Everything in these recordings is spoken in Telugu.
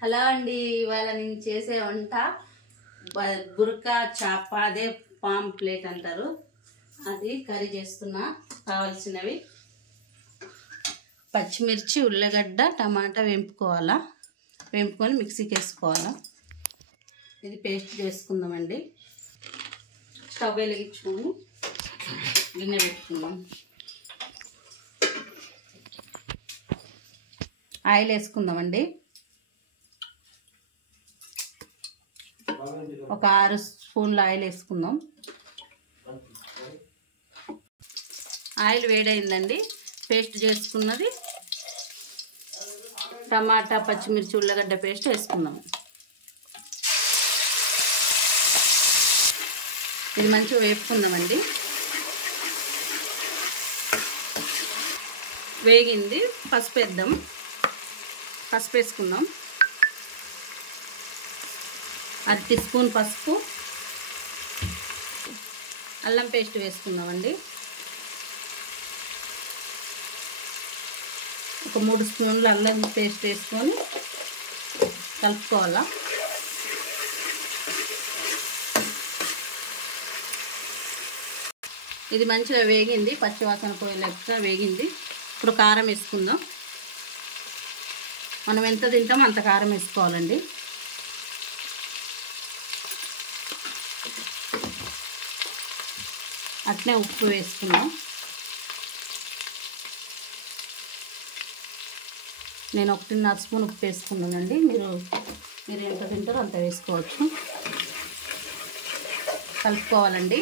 హలో అండి, ఇవాళ నేను చేసే వంట బుర్కా చాప, అదే పాంప్లెట్ అంటారు. అది కర్రీ చేస్తున్నా. కావాల్సినవి పచ్చిమిర్చి, ఉల్లగడ్డ, టమాటా వేంపుకొని మిక్సీకి వేసుకోవాలా. ఇది పేస్ట్ చేసుకుందామండి. స్టవ్ వెలిగించుకొని గిన్నె పెట్టుకుందాం. ఆయిల్ వేసుకుందామండి. ఒక 6 స్పూన్ల ఆయిల్ వేసుకుందాం. ఆయిల్ వేడైందండి. పేస్ట్ చేసుకున్నది టమాటా, పచ్చిమిర్చి, ఉల్లగడ్డ పేస్ట్ వేసుకుందాం. ఇది మంచిగా వేపుకుందామండి. వేగింది. పసుపు వేద్దాం. పసుపు వేసుకుందాం. 1 టీ స్పూన్ పసుపు. అల్లం పేస్ట్ వేసుకుందామండి. ఒక 3 స్పూన్ల అల్లం పేస్ట్ వేసుకొని కలుపుకోవాలా. ఇది మంచిగా వేగింది. పచ్చివాసన పోయేలాగా వేగింది. ఇప్పుడు కారం వేసుకుందాం. మనం ఎంత తింటామో అంత కారం వేసుకోవాలండి. అట్నే ఉప్పు వేసుకుందాం. నేను 1.5 స్పూన్ ఉప్పు వేసుకున్నానండి. మీరు ఎంత తింటారో అంత వేసుకోవచ్చు. కలుపుకోవాలండి.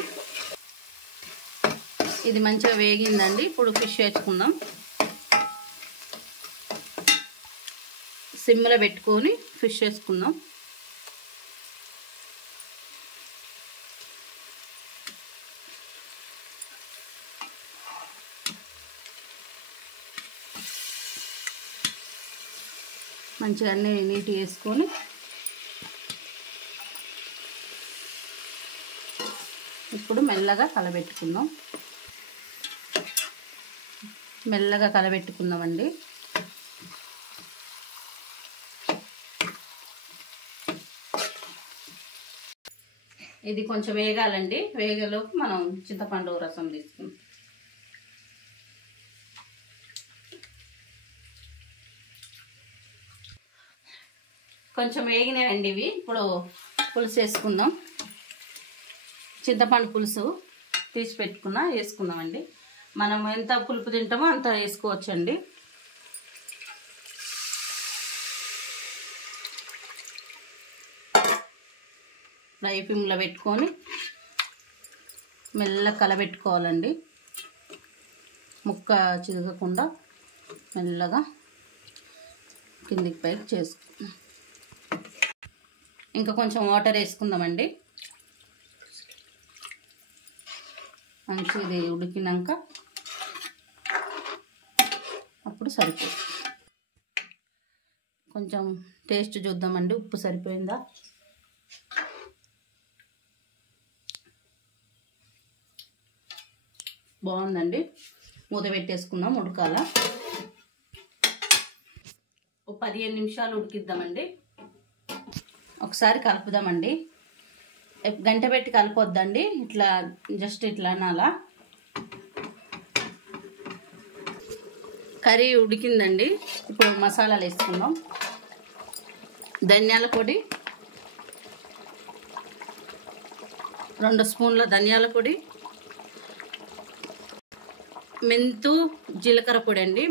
ఇది మంచిగా వేగిందండి. ఇప్పుడు ఫిష్ వేసుకుందాం. సిమ్లో పెట్టుకొని ఫిష్ వేసుకుందాం. మంచిగా అన్నీ నీట్గా వేసుకొని ఇప్పుడు మెల్లగా కలబెట్టుకుందామండి. ఇది కొంచెం వేగాలండి. వేగలోపు మనం చింతపండు రసం తీసుకుందాం. కొంచెం వేగినాయండి ఇవి. ఇప్పుడు పులుసు వేసుకుందాం. చింతపండు పులుసు తీసి వేసుకుందామండి. మనం ఎంత పులుపు తింటామో అంత వేసుకోవచ్చండి. ఫ్రై పిమ్లో పెట్టుకొని మెల్లగా కలబెట్టుకోవాలండి. ముక్క చిరగకుండా మెల్లగా కిందికి పైకి చేసుకుందాం. ఇంకా కొంచెం వాటర్ వేసుకుందామండి. మంచిది ఉడికినాక అప్పుడు సరిపోతుంది. కొంచెం టేస్ట్ చూద్దామండి. ఉప్పు సరిపోయిందా? బాగుందండి. మూత పెట్టేసుకుందాం. ఉడకాల. ఒక 15 నిమిషాలు ఉడికిద్దామండి. ఒకసారి కలుపుదామండి. గంట పెట్టి కలపొద్దండి. ఇట్లా జస్ట్ ఇట్లా అనాలా. కర్రీ ఉడికిందండి. ఇప్పుడు మసాలాలు వేసుకుందాం. ధనియాల పొడి 2 స్పూన్ల ధనియాల పొడి, జీలకర్ర పొడి అండి.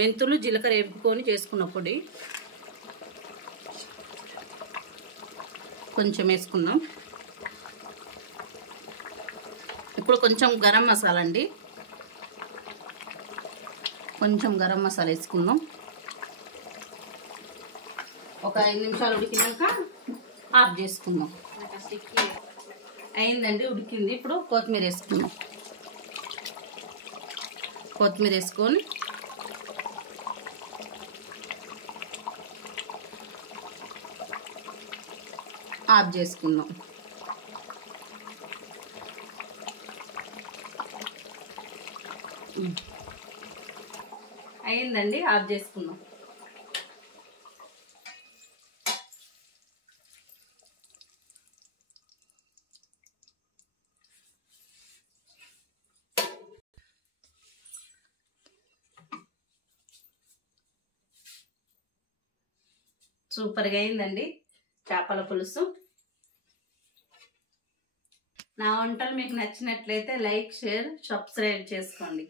మెంతులు జీలకర్ర వేపుకొని చేసుకున్న పొడి కొంచెం వేసుకుందాం. ఇప్పుడు కొంచెం గరం మసాలా అండి. కొంచెం గరం మసాలా వేసుకుందాం. ఒక 5 నిమిషాలు ఉడికినాక ఆఫ్ చేసుకుందాం. అయిందండి, ఉడికింది. ఇప్పుడు కొత్తిమీర వేసుకుందాం. కొత్తిమీర వేసుకొని ఆఫ్ చేసుకుందాం. అయిందండి, ఆఫ్ చేసుకుందాం. సూపర్గా అయిందండి చేపల పులుసు. నా వంటలు మీకు నచ్చినట్లయితే లైక్, షేర్, సబ్స్క్రైబ్ చేసుకోండి.